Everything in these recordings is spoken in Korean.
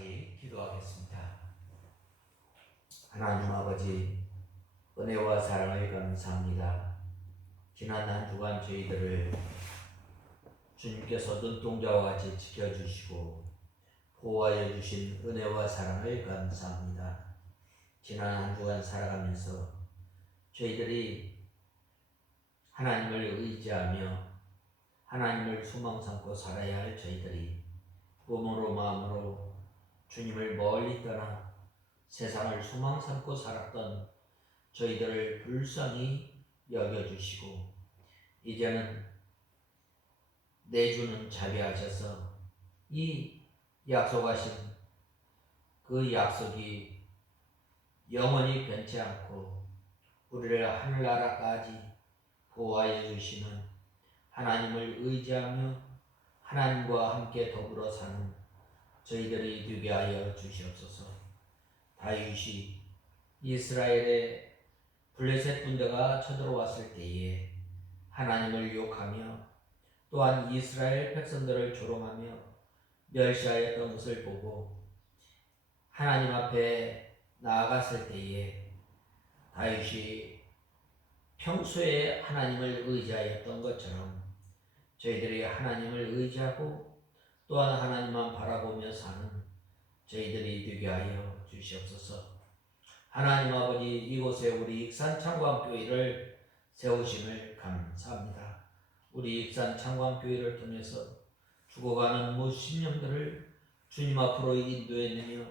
같이 기도하겠습니다. 하나님 아버지, 은혜와 사랑을 감사합니다. 지난 한 주간 저희들을 주님께서 눈동자와 같이 지켜주시고 보호하여 주신 은혜와 사랑을 감사합니다. 지난 한 주간 살아가면서 저희들이 하나님을 의지하며 하나님을 소망 삼고 살아야 할 저희들이 몸으로 마음으로 주님을 멀리 떠나 세상을 소망 삼고 살았던 저희들을 불쌍히 여겨주시고 이제는 내주는 자비하셔서 이 약속하신 그 약속이 영원히 변치 않고 우리를 하늘나라까지 보호하여 주시는 하나님을 의지하며 하나님과 함께 더불어 사는 저희들이 되게 하여 주시옵소서. 다윗이 이스라엘의 블레셋 군대가 쳐들어왔을 때에 하나님을 욕하며 또한 이스라엘 백성들을 조롱하며 멸시하였던 것을 보고 하나님 앞에 나아갔을 때에 다윗이 평소에 하나님을 의지하였던 것처럼 저희들이 하나님을 의지하고 또한 하나님만 바라보며 사는 저희들이 되게 하여 주시옵소서. 하나님 아버지, 이곳에 우리 익산 창광교회를 세우심을 감사합니다. 우리 익산 창광교회를 통해서 죽어가는 무신령들을 주님 앞으로 인도했느며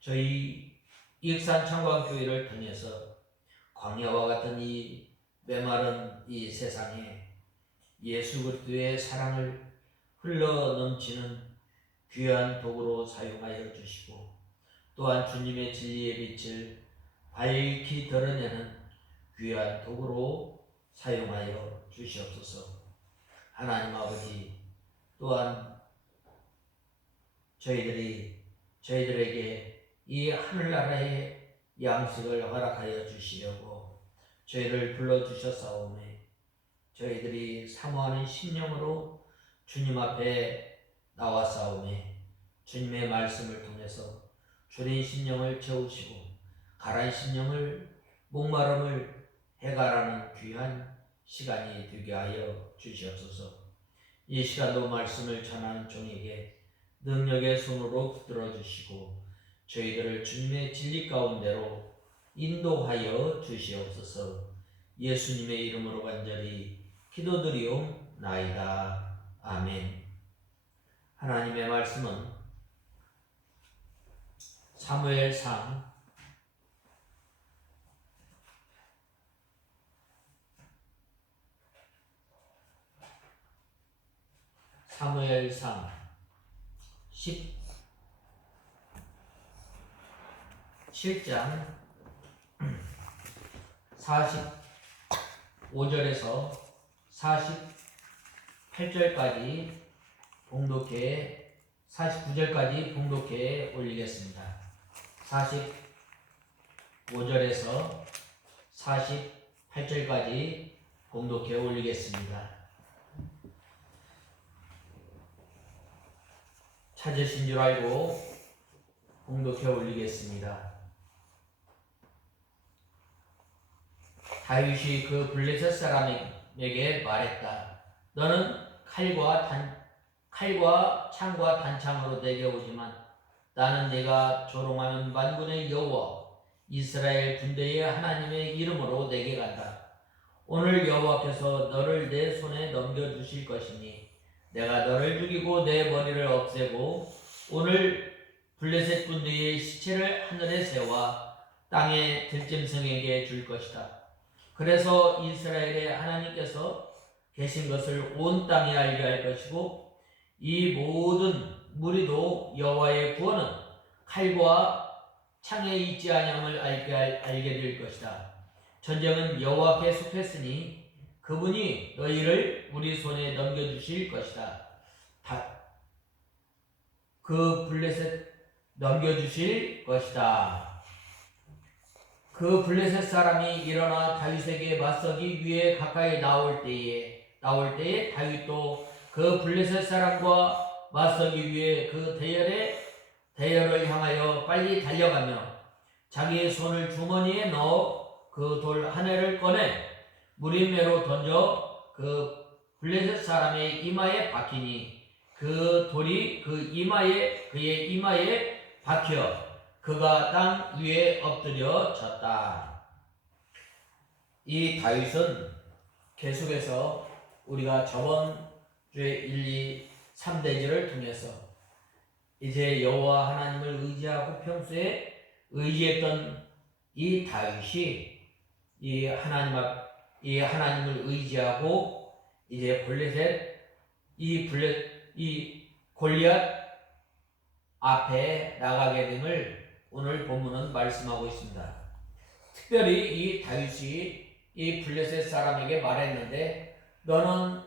저희 익산 창광교회를 통해서 광야와 같은 이 메마른 이 세상에 예수 그리스도의 사랑을 흘러넘치는 귀한 도구로 사용하여 주시고 또한 주님의 진리의 빛을 밝히 드러내는 귀한 도구로 사용하여 주시옵소서. 하나님 아버지, 또한 저희들에게 이 하늘나라의 양식을 허락하여 주시려고 저희를 불러주셨사오매 저희들이 사모하는 심령으로 주님 앞에 나왔사오매 주님의 말씀을 통해서 주린 심령을 채우시고 가란 심령을 목마름을 해가라는 귀한 시간이 되게 하여 주시옵소서. 이 시간도 말씀을 전하는 종에게 능력의 손으로 붙들어 주시고 저희들을 주님의 진리 가운데로 인도하여 주시옵소서. 예수님의 이름으로 간절히 기도드리옵나이다. 아멘. 하나님의 말씀은 사무엘상 17장 45절에서 48절까지 봉독해 49절까지 봉독해 올리겠습니다. 45절에서 48절까지 봉독해 올리겠습니다. 찾으신 줄 알고 봉독해 올리겠습니다. 다윗이 그 블레셋 사람에게 말했다. 너는 칼과 창과 단창으로 내게 오지만 나는 네가 조롱하는 만군의 여호와 이스라엘 군대의 하나님의 이름으로 내게 간다. 오늘 여호와께서 너를 내 손에 넘겨주실 것이니 내가 너를 죽이고 내 머리를 없애고 오늘 블레셋 군대의 시체를 하늘에 세워 땅의 들짐승에게 줄 것이다. 그래서 이스라엘의 하나님께서 계신 것을 온 땅에 알게 할 것이고 이 모든 무리도 여호와의 구원은 칼과 창에 있지 아니함을 알게 될 것이다. 전쟁은 여호와께 속했으니 그분이 너희를 우리 손에 넘겨주실 것이다. 그 블레셋 넘겨주실 것이다. 그 블레셋 사람이 일어나 다윗에게 맞서기 위해 가까이 나올 때에 다윗도 그 블레셋 사람과 맞서기 위해 그 대열을 향하여 빨리 달려가며 자기의 손을 주머니에 넣어 그 돌 한 해를 꺼내 무림매로 던져 그 블레셋 사람의 이마에 박히니 그 돌이 그의 이마에 박혀 그가 땅 위에 엎드려 졌다. 이 다윗은 계속해서 우리가 저번 주에 1, 2, 3대지를 통해서 이제 여호와 하나님을 의지하고 평소에 의지했던 이 다윗이 이 하나님을 의지하고 이제 이 골리앗 앞에 나가게 됨을 오늘 본문은 말씀하고 있습니다. 특별히 이 다윗이 이 블레셋 사람에게 말했는데 너는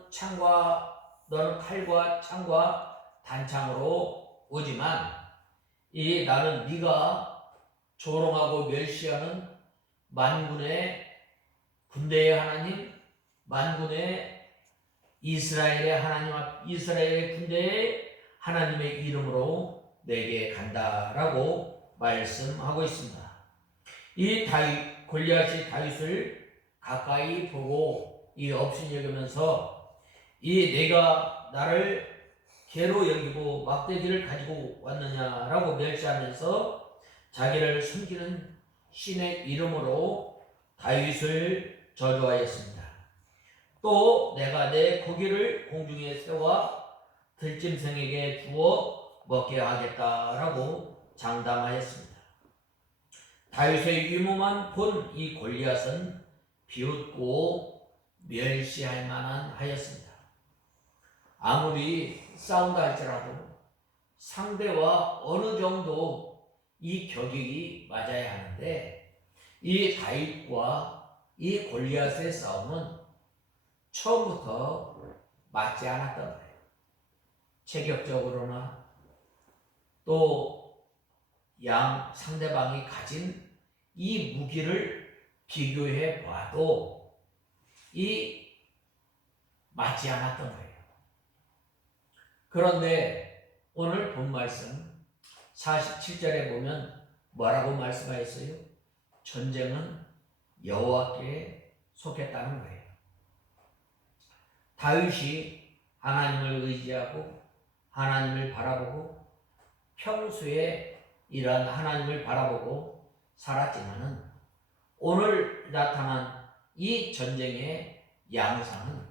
칼과 창과 단창으로 오지만 나는 네가 조롱하고 멸시하는 만군의 군대의 하나님, 만군의 이스라엘의 군대의 하나님의 이름으로 내게 간다라고 말씀하고 있습니다. 이 골리앗이 다윗을 가까이 보고 업신여기면서 내가 나를 개로 여기고 막대기를 가지고 왔느냐라고 멸시하면서 자기를 숨기는 신의 이름으로 다윗을 저주하였습니다. 또 내가 내 고기를 공중에 세워 들짐승에게 주어 먹게 하겠다라고 장담하였습니다. 다윗의 유모만 본 이 골리앗은 비웃고 멸시할 만한 하였습니다. 아무리 싸운다 할지라도 상대와 어느 정도 이 격이 맞아야 하는데 이 다윗과 이 골리앗의 싸움은 처음부터 맞지 않았던 거예요. 체격적으로나 또 상대방이 가진 이 무기를 비교해 봐도 맞지 않았던 거예요. 그런데 오늘 본 말씀 47절에 보면 뭐라고 말씀하였어요? 전쟁은 여호와께 속했다는 거예요. 다윗이 하나님을 의지하고 하나님을 바라보고 평소에 이러한 하나님을 바라보고 살았지만은 오늘 나타난 이 전쟁의 양상은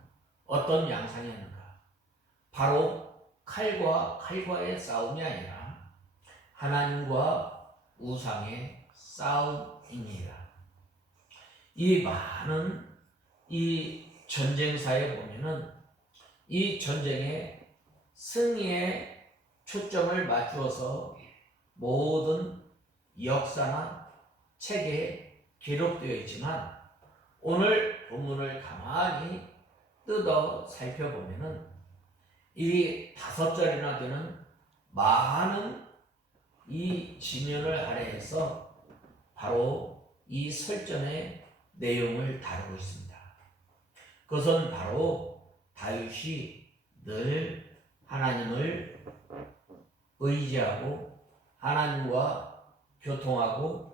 어떤 양상이었는가? 바로 칼과의 싸움이 아니라 하나님과 우상의 싸움입니다. 이 많은 이 전쟁사에 보면은 이 전쟁의 승리에 초점을 맞추어서 모든 역사나 책에 기록되어 있지만 오늘 본문을 가만히 뜯어 살펴보면은 이 5절이나 되는 많은 이 지면을 할애해서 바로 이 설전의 내용을 다루고 있습니다. 그것은 바로 다윗이 늘 하나님을 의지하고 하나님과 교통하고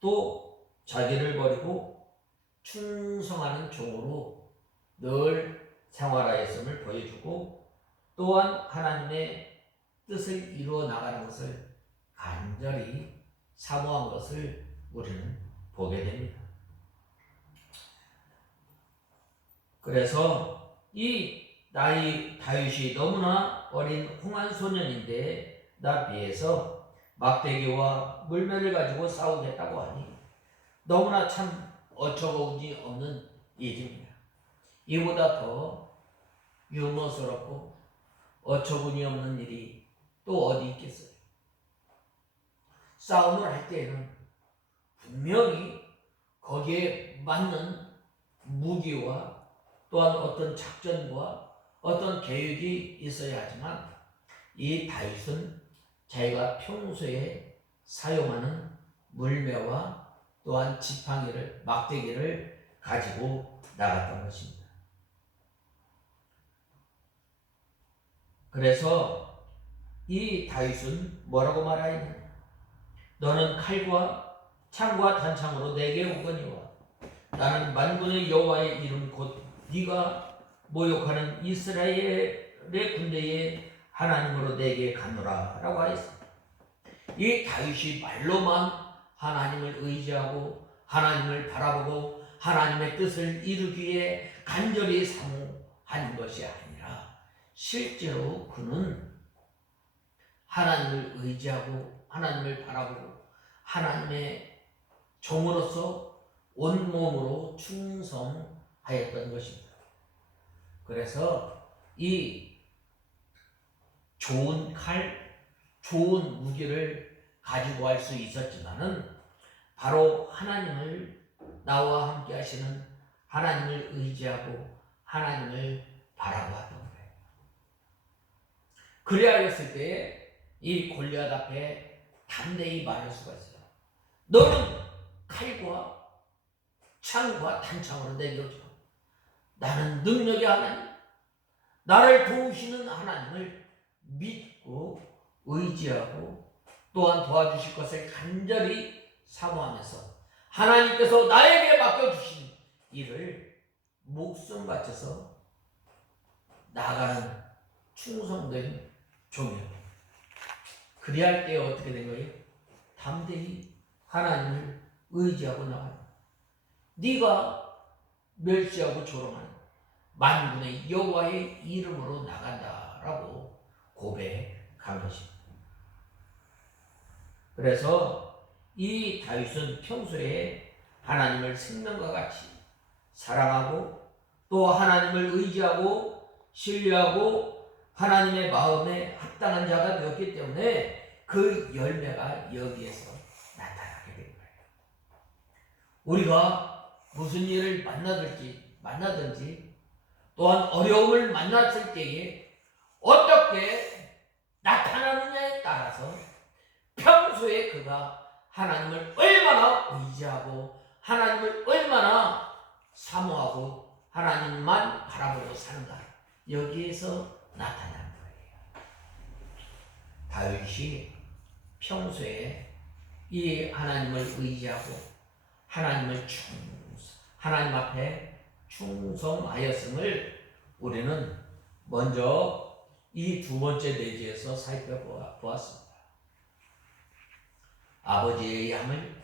또 자기를 버리고 충성하는 종으로 늘 생활하였음을 보여주고 또한 하나님의 뜻을 이루어 나가는 것을 간절히 사모한 것을 우리는 보게 됩니다. 그래서 이 다윗이 너무나 어린 홍한 소년인데 나 비해서 막대기와 물매를 가지고 싸우겠다고 하니 너무나 참 어처구니 없는 일입니다. 이보다 더 유머스럽고 어처구니 없는 일이 또 어디 있겠어요? 싸움을 할 때에는 분명히 거기에 맞는 무기와 또한 어떤 작전과 어떤 계획이 있어야 하지만 이 다윗은 자기가 평소에 사용하는 물매와 또한 지팡이를 막대기를 가지고 나갔던 것입니다. 그래서 이 다윗은 뭐라고 말하였느냐? 너는 칼과 창과 단창으로 내게 오거니와 나는 만군의 여호와의 이름 곧 네가 모욕하는 이스라엘의 군대의 하나님으로 내게 가노라 라고 하였습니다. 이 다윗이 말로만 하나님을 의지하고 하나님을 바라보고 하나님의 뜻을 이루기에 간절히 사모하는 것이 아니라 실제로 그는 하나님을 의지하고 하나님을 바라보고 하나님의 종으로서 온몸으로 충성하였던 것입니다. 그래서 이 좋은 칼, 좋은 무기를 가지고 할 수 있었지만은 바로 하나님을 나와 함께 하시는 하나님을 의지하고 하나님을 바라보았던 거예요. 그리하였을 때에 이 골리앗 앞에 담대히 말할 수가 있어요. 너는 칼과 창과 단창으로 내게 오지 마. 나는 능력의 하나님, 나를 도우시는 하나님을 믿고 의지하고 또한 도와주실 것을 간절히 사모하면서 하나님께서 나에게 맡겨주신 일을 목숨 바쳐서 나아가는 충성된 종이에요. 그리할 때 어떻게 된 거예요? 담대히 하나님을 의지하고 나가는, 네가 멸시하고 조롱하는 만군의 여호와의 이름으로 나간다라고 고백한 것입니다. 그래서 이 다윗은 평소에 하나님을 생명과 같이 사랑하고 또 하나님을 의지하고 신뢰하고 하나님의 마음에 합당한 자가 되었기 때문에 그 열매가 여기에서 나타나게 된 거예요. 우리가 무슨 일을 만나든지 또한 어려움을 만났을 때에 어떻게 나타나느냐에 따라서 평소에 그가 하나님을 얼마나 의지하고 하나님을 얼마나 사모하고 하나님만 바라보고 사는가, 여기에서 나타나는 거예요. 다윗이 평소에 이 하나님을 의지하고 하나님 앞에 충성하였음을 우리는 먼저 이 두 번째 내지에서 살펴보았습니다. 아버지의 양을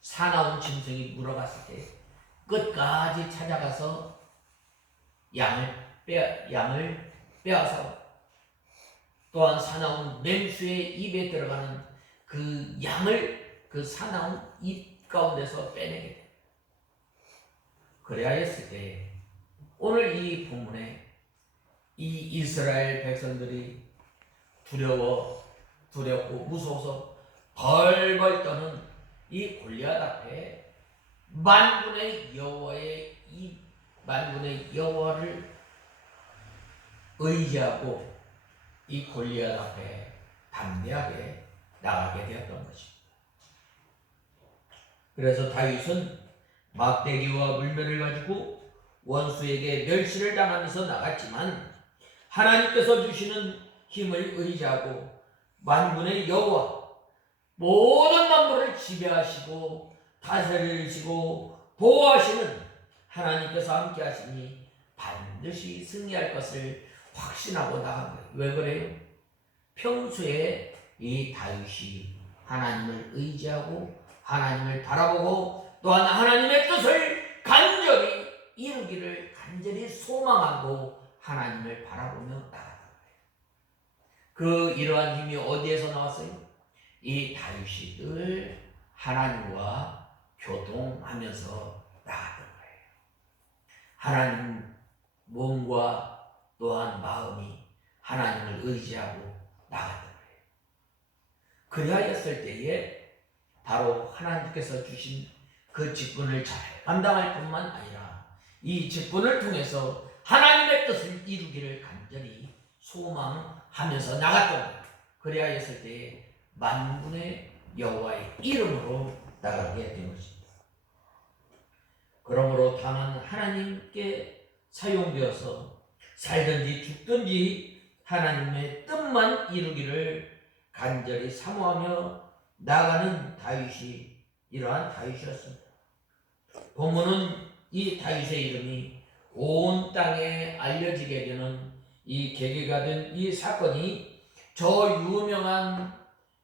사나운 짐승이 물어갔을 때 끝까지 찾아가서 양을 빼앗아 또한 사나운 맹수의 입에 들어가는 그 양을 그 사나운 입 가운데서 빼내게 됩니다. 그래야했을 때 오늘 이 본문에 이 이스라엘 백성들이 두렵고 무서워서 벌벌 떠는 이 골리앗 앞에 만군의 여호와를 의지하고 이 골리앗 앞에 담대하게 나가게 되었던 것입니다. 그래서 다윗은 막대기와 물면을 가지고 원수에게 멸시를 당하면서 나갔지만 하나님께서 주시는 힘을 의지하고 만군의 여호와, 모든 만물을 지배하시고 다스리시고 보호하시는 하나님께서 함께 하시니 반드시 승리할 것을 확신하고 나간 거예요. 왜 그래요? 평소에 이 다윗이 하나님을 의지하고 하나님을 바라보고 또한 하나님의 뜻을 간절히 이루기를 간절히 소망하고 하나님을 바라보며 나갔던 거예요. 이러한 힘이 어디에서 나왔어요? 이 다윗이 늘 하나님과 교통하면서 나갔던 거예요. 하나님 몸과 또한 마음이 하나님을 의지하고 나갔던 거예요. 그리하였을 때에 바로 하나님께서 주신 그 직분을 잘 감당할 뿐만 아니라 이 직분을 통해서 하나님의 뜻을 이루기를 간절히 소망하면서 나갔던 거예요. 그리하였을 때에 만군의 여호와의 이름으로 나가게 된 것입니다. 그러므로 다만 하나님께 사용되어서 살든지 죽든지 하나님의 뜻만 이루기를 간절히 사모하며 나아가는 다윗이 이러한 다윗이었습니다. 본문은 이 다윗의 이름이 온 땅에 알려지게 되는 이 계기가 된 이 사건이 저 유명한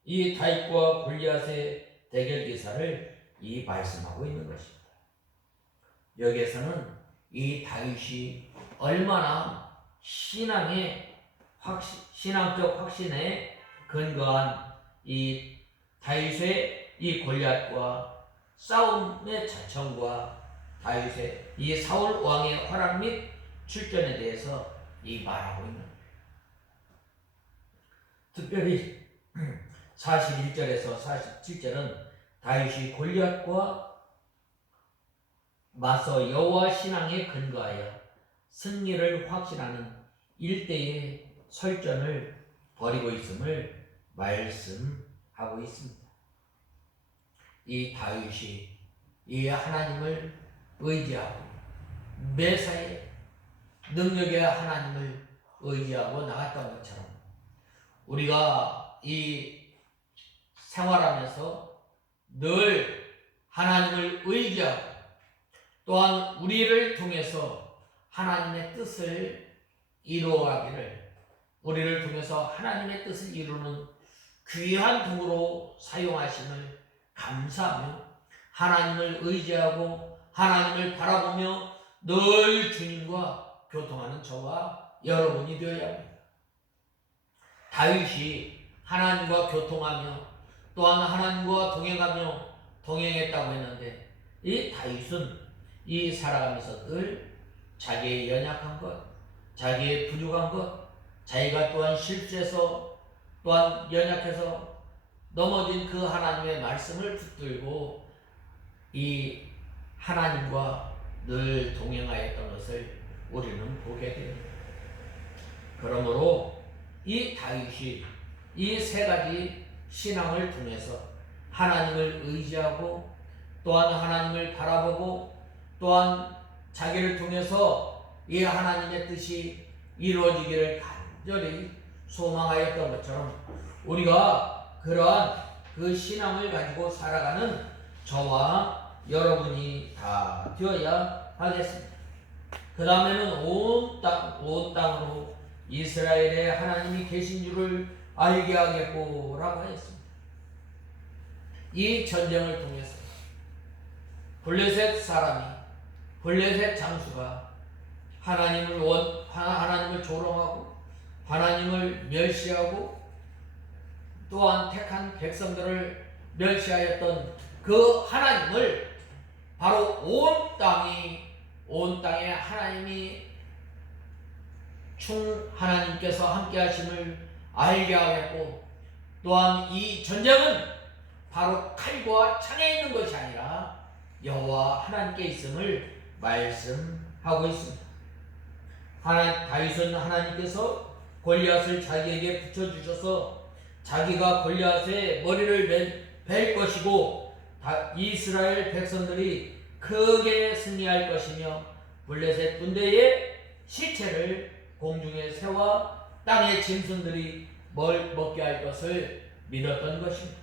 이 다윗과 골리앗의 대결 기사를 이 말씀하고 있는 것입니다. 여기에서는 이 다윗이 얼마나 신앙적 확신에 근거한 이 다윗의 이 골리앗과 싸움의 자청과 다윗의 이 사울 왕의 활약 및 출전에 대해서 이 말하고 있는 거예요. 특별히 41절에서 47절은 다윗이 골리앗과 맞서 여호와 신앙에 근거하여 승리를 확신하는 일대의 설전을 벌이고 있음을 말씀하고 있습니다. 이 다윗이 이 하나님을 의지하고 매사에 능력의 하나님을 의지하고 나갔던 것처럼 우리가 이 생활하면서 늘 하나님을 의지하고 또한 우리를 통해서 하나님의 뜻을 이루어가기를, 우리를 통해서 하나님의 뜻을 이루는 귀한 도구로 사용하심을 감사하며 하나님을 의지하고 하나님을 바라보며 늘 주님과 교통하는 저와 여러분이 되어야 합니다. 다윗이 하나님과 교통하며 또한 하나님과 동행했다고 했는데, 이 다윗은 이 살아가면서 늘 자기의 연약한 것, 자기의 부족한 것, 자기가 또한 실수해서 또한 연약해서 넘어진 그 하나님의 말씀을 붙들고 이 하나님과 늘 동행하였던 것을 우리는 보게 됩니다. 그러므로 이 다윗이 이 세 가지 신앙을 통해서 하나님을 의지하고 또한 하나님을 바라보고 또한 자기를 통해서 이 하나님의 뜻이 이루어지기를 간절히 소망하였던 것처럼 우리가 그러한 그 신앙을 가지고 살아가는 저와 여러분이 다 되어야 하겠습니다. 그 다음에는 온 땅으로 이스라엘의 하나님이 계신 줄을 알게 하겠고 라고 하였습니다. 이 전쟁을 통해서 블레셋 장수가 하나님을 조롱하고 하나님을 멸시하고 또한 택한 백성들을 멸시하였던 그 하나님을 바로 온 땅에 하나님께서 함께 하심을 알게 하였고, 또한 이 전쟁은 바로 칼과 창에 있는 것이 아니라 여호와 하나님께 있음을 말씀하고 있습니다. 다윗은 하나님께서 골리앗을 자기에게 붙여주셔서 자기가 골리앗의 머리를 벨 것이고 이스라엘 백성들이 크게 승리할 것이며 블레셋 군대의 시체를 공중의 새와 땅의 짐승들이 먹게 할 것을 믿었던 것입니다.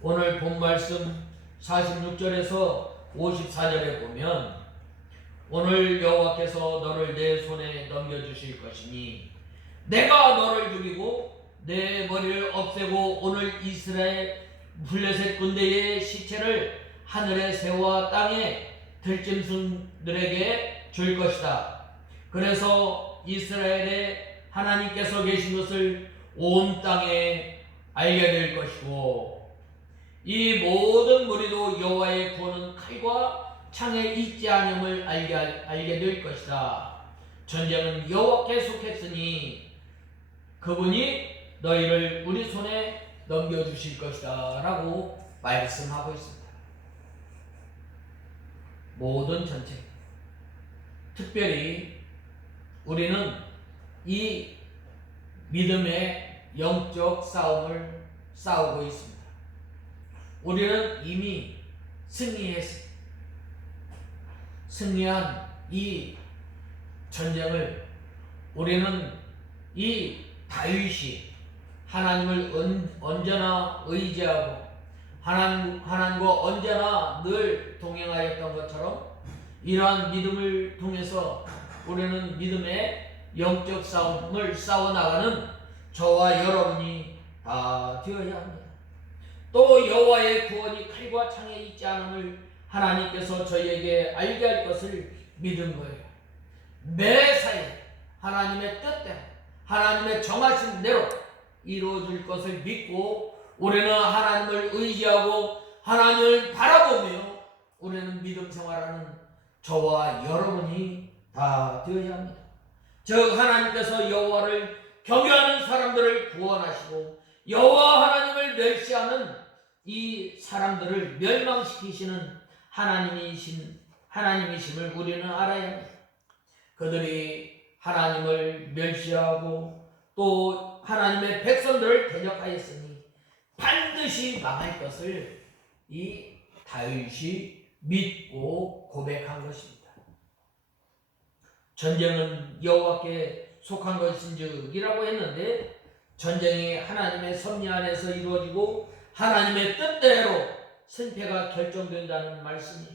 오늘 본 말씀 46절에서 54절에 보면 오늘 여호와께서 너를 내 손에 넘겨주실 것이니 내가 너를 죽이고 내 머리를 없애고 오늘 이스라엘 블레셋 군대의 시체를 하늘의 새와 땅의 들짐승들에게 줄 것이다. 그래서 이스라엘의 하나님께서 계신 것을 온 땅에 알게 될 것이고 이 모든 무리도 여호와의 구원은 칼과 창에 있지 않음을 알게 될 것이다. 전쟁은 여호와께 속했으니 그분이 너희를 우리 손에 넘겨주실 것이다 라고 말씀하고 있습니다. 모든 전쟁, 특별히 우리는 이 믿음의 영적 싸움을 싸우고 있습니다. 우리는 이미 승리한 이 전쟁을 우리는 이 다윗이 하나님을 언제나 의지하고 하나님과 언제나 늘 동행하였던 것처럼 이러한 믿음을 통해서 우리는 믿음의 영적 싸움을 싸워나가는 저와 여러분이 다 되어야 합니다. 또 여호와의 구원이 칼과 창에 있지 않음을 하나님께서 저희에게 알게 할 것을 믿은 거예요. 매사에 하나님의 뜻대로 하나님의 정하신 대로 이루어질 것을 믿고 우리는 하나님을 의지하고 하나님을 바라보며 우리는 믿음 생활하는 저와 여러분이 다 되어야 합니다. 즉 하나님께서 여호와를 경외하는 사람들을 구원하시고 여호와 하나님을 멸시하는 이 사람들을 멸망시키시는 하나님이심을 우리는 알아야 합니다. 그들이 하나님을 멸시하고 또 하나님의 백성들을 대적하였으니 반드시 망할 것을 이 다윗이 믿고 고백한 것입니다. 전쟁은 여호와께 속한 것인즉이라고 했는데 전쟁이 하나님의 섭리 안에서 이루어지고 하나님의 뜻대로 승패가 결정된다는 말씀이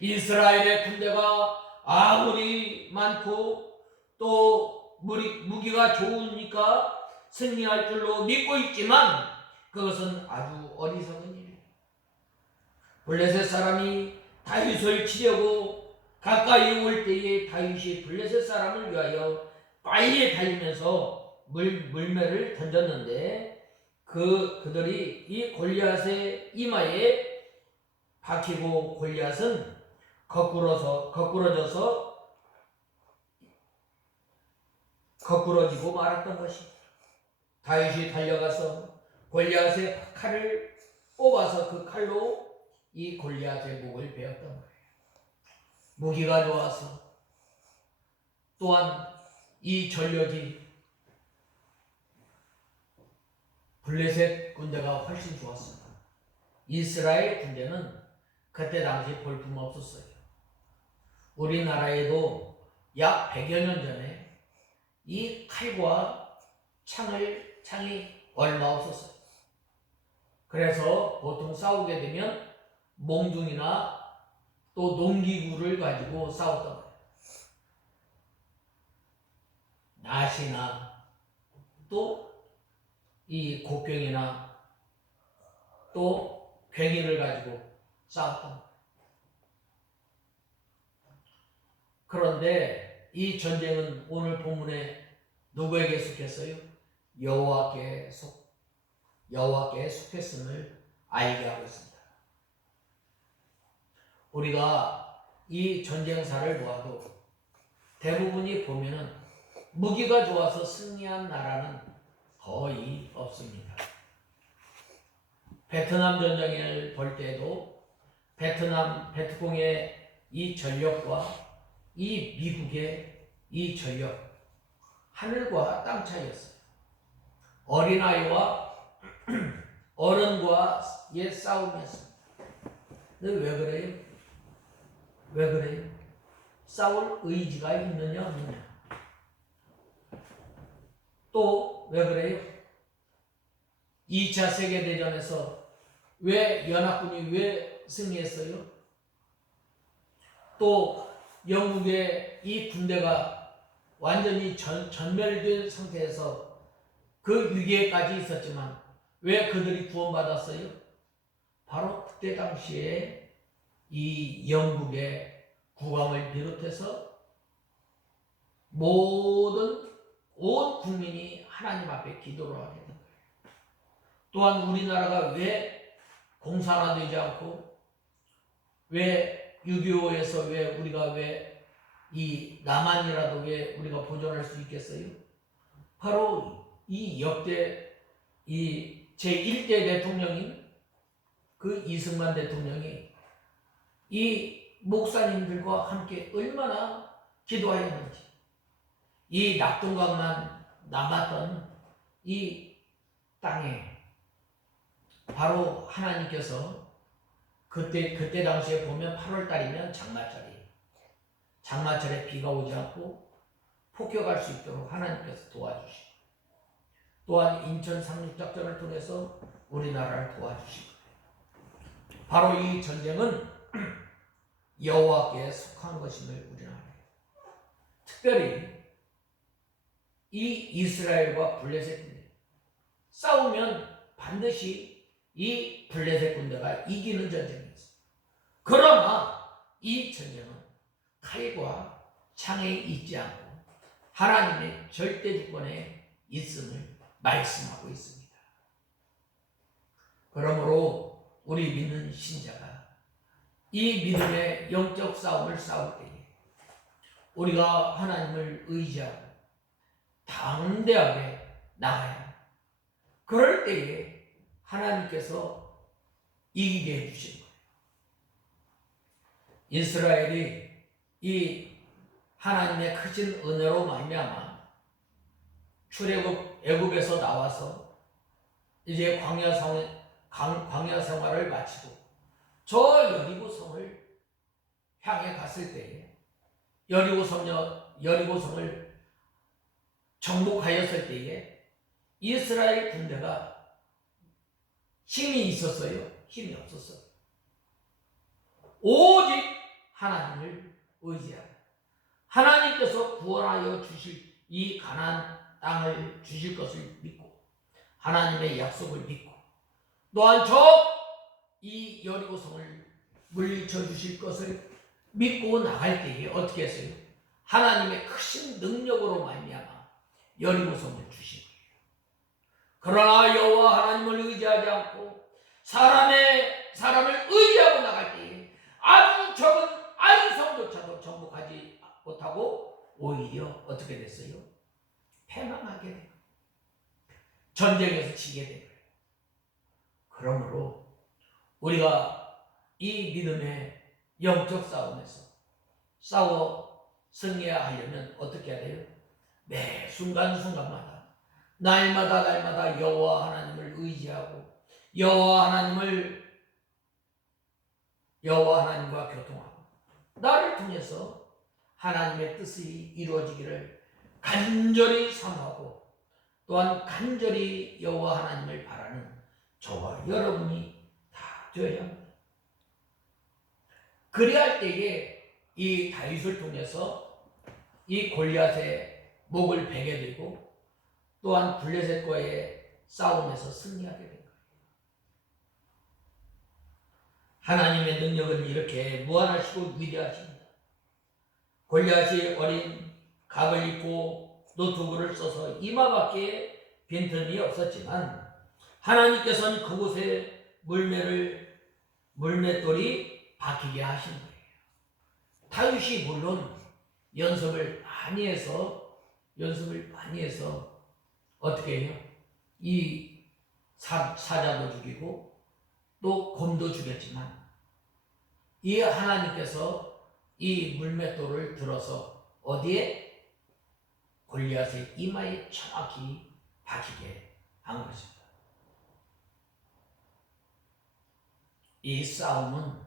이스라엘의 군대가 아무리 많고 또 무기가 좋으니까 승리할 줄로 믿고 있지만 그것은 아주 어리석은 일이에요. 블레셋 사람이 다윗을 치려고 가까이 올 때에 다윗이 블레셋 사람을 위하여 빨리 달리면서 물매를 던졌는데 그들이 이 골리앗의 이마에 박히고 골리앗은 거꾸러지고 말았던 것입니다. 다윗이 달려가서 골리앗의 칼을 뽑아서 그 칼로 이 골리앗의 목을 베었던 거예요. 무기가 좋아서 또한 이 전력이 블레셋 군대가 훨씬 좋았습니다. 이스라엘 군대는 그때 당시 볼품 없었어요. 우리나라에도 약 100여 년 전에 이 칼과 창이 얼마 없었어요. 그래서 보통 싸우게 되면 몽둥이나 또 농기구를 가지고 싸웠던 거예요. 낫이나 또 이 곡괭이나 또 괭이를 가지고 싸웠던 거예요. 그런데 이 전쟁은 오늘 본문에 누구에게 속했어요? 여호와께 속했음을 알게 하고 있습니다. 우리가 이 전쟁사를 보아도 대부분이 보면은 무기가 좋아서 승리한 나라는 거의 없습니다. 베트남 전쟁을 볼 때도 베트콩의 이 전력과 이 미국의 이 전력 하늘과 땅 차이였어요. 어린아이와 어른과의 싸움이었습니다. 근데 왜 그래요? 싸울 의지가 있느냐 없느냐. 또 왜 그래요? 2차 세계대전에서 왜 연합군이 왜 승리했어요? 또 영국의 이 군대가 완전히 전멸된 상태에서 그 위기에까지 있었지만 왜 그들이 구원받았어요? 바로 그때 당시에 이 영국의 국왕을 비롯해서 온 국민이 하나님 앞에 기도를 하게 된 거예요. 또한 우리나라가 왜 공산화되지 않고 왜 6.25에서 왜 우리가 왜 이 남한이라도 왜 우리가 보존할 수 있겠어요? 바로 이 역대 이 제1대 대통령인 그 이승만 대통령이 이 목사님들과 함께 얼마나 기도하였는지, 이 낙동강만 남았던 이 땅에 바로 하나님께서 그때 당시에 보면 8월 달이면 장마철에 비가 오지 않고 폭격할 수 있도록 하나님께서 도와주시고, 또한 인천 상륙작전을 통해서 우리나라를 도와주시고, 바로 이 전쟁은 여호와께 속한 것임을 우리는 알아요. 특별히 이 이스라엘과 블레셋 군대 싸우면 반드시 이 블레셋 군대가 이기는 전쟁이었어요. 그러나 이 전쟁은 칼과 창에 있지 않고 하나님의 절대 주권에 있음을 말씀하고 있습니다. 그러므로 우리 믿는 신자가 이 믿음의 영적 싸움을 싸울 때에 우리가 하나님을 의지하고 담대하게 나가야 합니다. 그럴 때에 하나님께서 이기게 해주신 거예요. 이스라엘이 이 하나님의 크신 은혜로 말미암아 출애굽 애굽에서 나와서 이제 광야 생활을 마치고 저 여리고 성을 향해 갔을 때에 여리고 성을 정복하였을 때에 이스라엘 군대가 힘이 있었어요? 힘이 없었어요. 오직 하나님을 의지하라. 하나님께서 구원하여 주실 이 가나안 땅을 주실 것을 믿고 하나님의 약속을 믿고 또한 이 여리고 성을 물리쳐 주실 것을 믿고 나갈 때에 어떻게 했어요? 하나님의 크신 능력으로 말미암아 여리고 성을 주신 거예요. 그러나 여호와 하나님을 의지하지 않고 사람을 의지하고 나갈 때에 아주 적은 아이 성조차도 정복하지 못하고 오히려 어떻게 됐어요? 패망하게 된 거예요. 전쟁에서 지게 된 거예요. 그러므로 우리가 이 믿음의 영적 싸움에서 싸워 승리해야 하려면 어떻게 해야 돼요? 매 순간순간마다 날마다 여호와 하나님을 의지하고 여호와 하나님과 교통하고 나를 통해서 하나님의 뜻이 이루어지기를 간절히 사모하고 또한 간절히 여호와 하나님을 바라는 저와 여러분이 다 되어야 합니다. 그리할 때에 이 다윗을 통해서 이 골리앗의 목을 베게 되고 또한 블레셋과의 싸움에서 승리하게 된 거예요. 하나님의 능력은 이렇게 무한하시고 위대하십니다. 골리앗이 어린 각을 입고 노트구를 써서 이마밖에 빈틈이 없었지만 하나님께서는 그곳에 물맷돌이 박히게 하신 거예요. 다윗이 물론 연습을 많이 해서 어떻게 해요? 이 사자도 죽이고 또 곰도 죽였지만 이 하나님께서 이 물맷돌을 들어서 어디에? 골리앗의 이마에 정확히 박히게 한 것입니다. 이 싸움은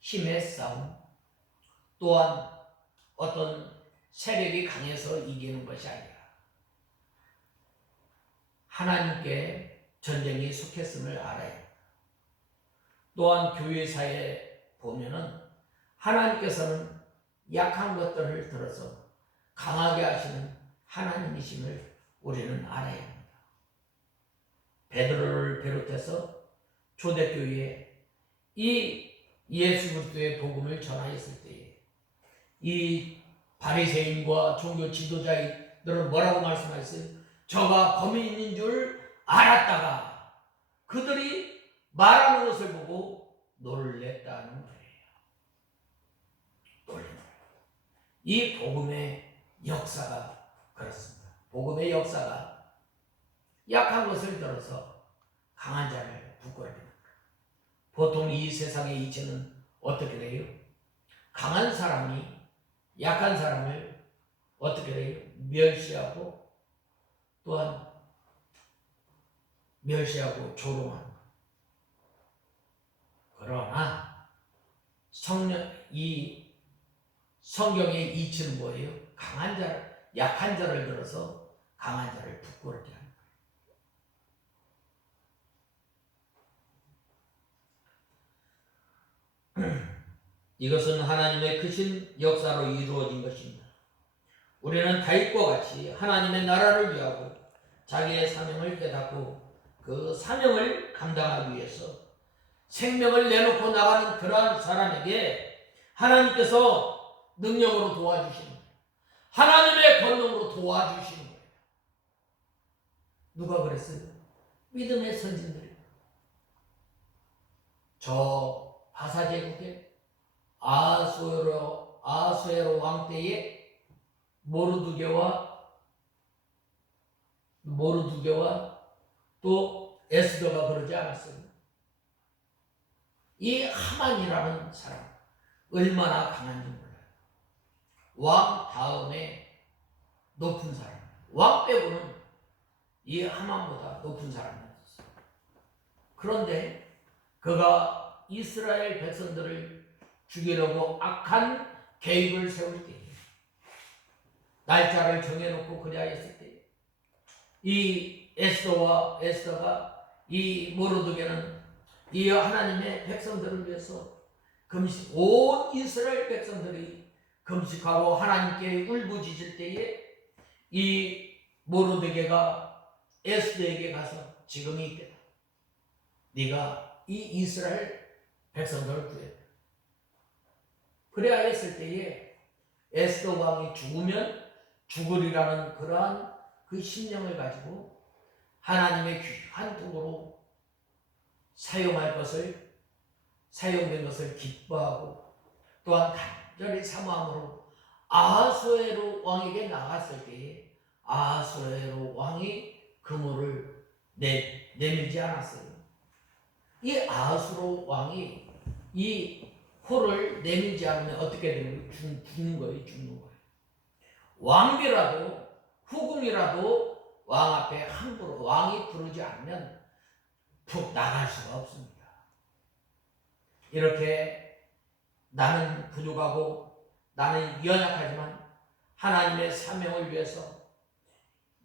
힘의 싸움, 또한 어떤 세력이 강해서 이기는 것이 아니라 하나님께 전쟁이 속했음을 알아야 합니다. 또한 교회사에 보면은 하나님께서는 약한 것들을 들어서 강하게 하시는 하나님이심을 우리는 알아야 합니다. 베드로를 비롯해서 초대교회에 이 예수 그리스도의 복음을 전하였을 때에 이 바리새인과 종교 지도자들은 뭐라고 말씀하셨어요? 저가 범인인 줄 알았다가 그들이 말하는 것을 보고 놀랬다는 거예요. 이 복음의 역사가 그렇습니다. 복음의 역사가 약한 것을 들어서 강한 자를 부끄러워합니다. 보통 이 세상의 이치는 어떻게 돼요? 강한 사람이 약한 사람을 어떻게 돼요? 멸시하고 또한 조롱하는 것. 그러나 이 성경의 이치는 뭐예요? 강한 자를 약한 자를 들어서 강한 자를 부끄럽게 하는 거예요. 이것은 하나님의 크신 역사로 이루어진 것입니다. 우리는 다윗과 같이 하나님의 나라를 위하고 자기의 사명을 깨닫고 그 사명을 감당하기 위해서 생명을 내놓고 나가는 그러한 사람에게 하나님께서 능력으로 도와주시는 거예요. 하나님의 권능으로 도와주시는 거예요. 누가 그랬어요? 믿음의 선진들이에요. 저 바사제국의 아수에로 왕 때에 모르드게와 또 에스더가 그러지 않았어요. 이 하만이라는 사람 얼마나 강한지 몰라요. 왕 다음에 높은 사람, 왕 빼고는 이 하만보다 높은 사람이 없었어요. 그런데 그가 이스라엘 백성들을 죽이려고 악한 계획을 세울 때, 날짜를 정해놓고 그리하였을 때, 이 에스더가 이 모르드게는 이 하나님의 백성들을 위해서 온 이스라엘 백성들이 금식하고 하나님께 울부짖을 때에 이 모르드게가 에스더에게 가서 지금이 있겠다. 네가 이 이스라엘 백성들을 구해. 그래야 했을 때에 에스더 왕이 죽으면 죽으리라는 그러한 그 신념을 가지고 하나님의 귀한 도구로 사용된 것을 기뻐하고 또한 간절히 사모함으로 아하수에로 왕에게 나갔을 때에 아하수에로 왕이 그물을 내밀지 않았어요. 이 아하수에로 왕이 이 호를 내밀지 않으면 어떻게 되는 거예요? 죽는 거예요. 왕비라도 후궁이라도 왕 앞에 함부로 왕이 부르지 않으면 푹 나갈 수가 없습니다. 이렇게 나는 부족하고 나는 연약하지만 하나님의 사명을 위해서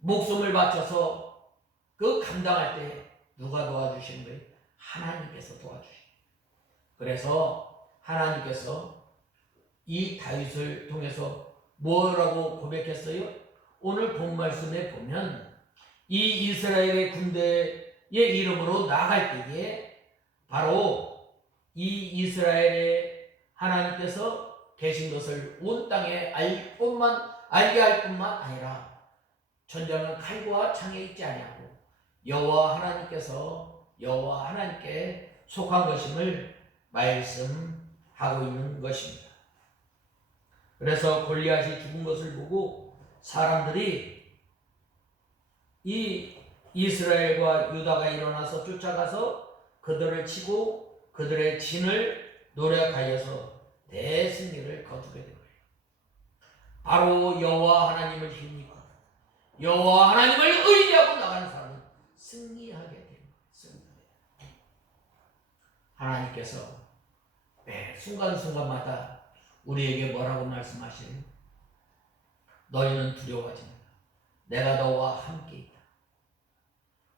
목숨을 바쳐서 그 감당할 때 누가 도와주시는 거예요? 하나님께서 도와주시는 거예요. 그래서 하나님께서 이 다윗을 통해서 뭐라고 고백했어요? 오늘 본 말씀에 보면 이 이스라엘의 군대의 이름으로 나갈 때에 바로 이 이스라엘의 하나님께서 계신 것을 온 땅에 알게 할 뿐만 아니라 전쟁은 칼과 창에 있지 아니하고 여호와 하나님께 속한 것임을 말씀하고 있는 것입니다. 그래서 골리앗이 죽은 것을 보고 사람들이 이 이스라엘과 유다가 일어나서 쫓아가서 그들을 치고 그들의 진을 노력하여서 대승리를 거두게 된 거예요. 바로 여호와 하나님을 힘입고 여호와 하나님을 의지하고 나가는 사람은 승리하게 됩니다. 하나님께서 매 순간순간마다 우리에게 뭐라고 말씀하시는? 너희는 두려워하지 마라. 내가 너와 함께 있다.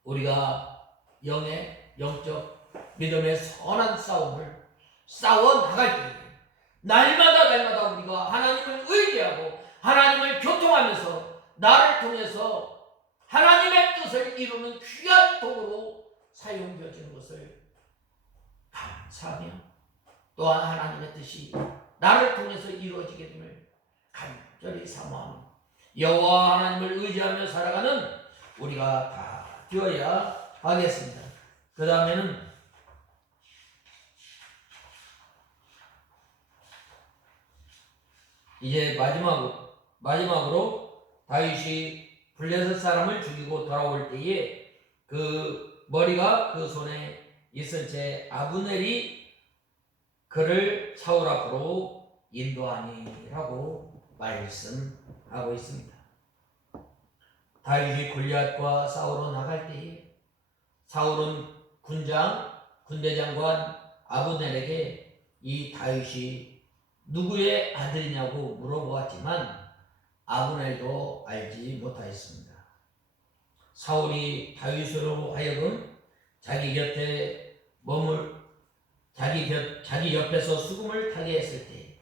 우리가 영적 믿음의 선한 싸움을 싸워 나갈 때 날마다 우리가 하나님을 의지하고 하나님을 교통하면서 나를 통해서 하나님의 뜻을 이루는 귀한 도구로 사용되어지는 것을 감사하며 또한 하나님의 뜻이 나를 통해서 이루어지게 됨을 간절히 사모하며 여호와 하나님을 의지하며 살아가는 우리가 다 되어야 하겠습니다. 그 다음에는 이제 마지막으로 다윗이 블레셋 사람을 죽이고 돌아올 때에 그 머리가 그 손에 있은 채 아브넬이 그를 사울 앞으로 인도하니라고 말씀하고 있습니다. 다윗이 골리앗과 싸우러 나갈 때에 사울은 군대장관 아브넬에게 이 다윗이 누구의 아들이냐고 물어보았지만 아브넬도 알지 못하였습니다. 사울이 다윗으로 하여금 자기 옆에서 수금을 타게 했을 때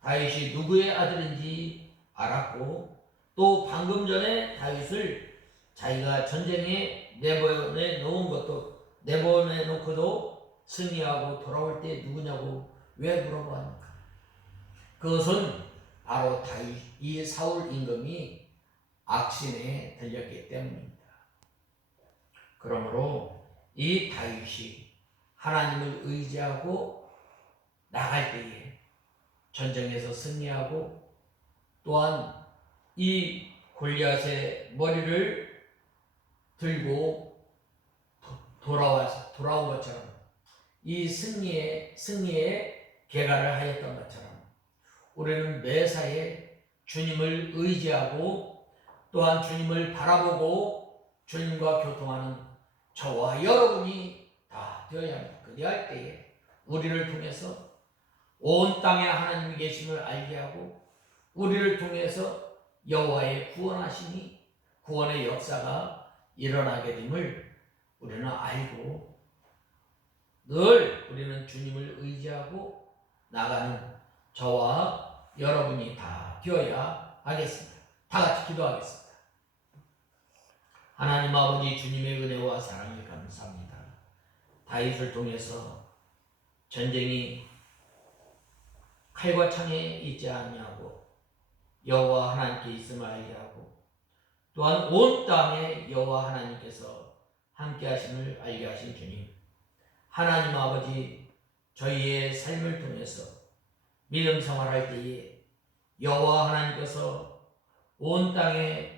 다윗이 누구의 아들인지 알았고, 또 방금 전에 다윗을 자기가 전쟁에 내보내 놓고도 승리하고 돌아올 때 누구냐고 왜 물어보합니까? 그것은 바로 이 사울 임금이 악신에 들렸기 때문입니다. 그러므로 이 다윗이 하나님을 의지하고 나갈 때에 전쟁에서 승리하고, 또한 이 골리앗의 머리를 들고 돌아온 것처럼, 이 승리의 계가를 하였던 것처럼 우리는 매사에 주님을 의지하고 또한 주님을 바라보고 주님과 교통하는 저와 여러분이 다 되어야 합니다. 그리할 때에 우리를 통해서 온 땅에 하나님이 계심을 알게 하고, 우리를 통해서 여호와의 구원하심이, 구원의 역사가 일어나게 됨을 우리는 알고, 늘 우리는 주님을 의지하고 나가는 저와 여러분이 다 되어야 하겠습니다. 다 같이 기도하겠습니다. 하나님 아버지, 주님의 은혜와 사랑에 감사합니다. 다윗을 통해서 전쟁이 칼과 창에 있지 아니하고 여호와 하나님께 있음을 알게 하고, 또한 온 땅에 여호와 하나님께서 함께 하심을 알게 하신 주님, 하나님 아버지, 저희의 삶을 통해서 믿음 생활할 때에 여호와 하나님께서 온 땅에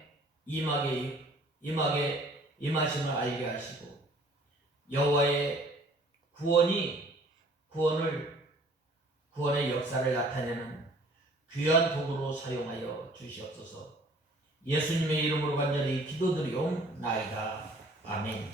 임하심을 알게 하시고, 여호와의 구원의 역사를 나타내는 귀한 도구로 사용하여 주시옵소서. 예수님의 이름으로 간절히 기도드리옵나이다. 아멘.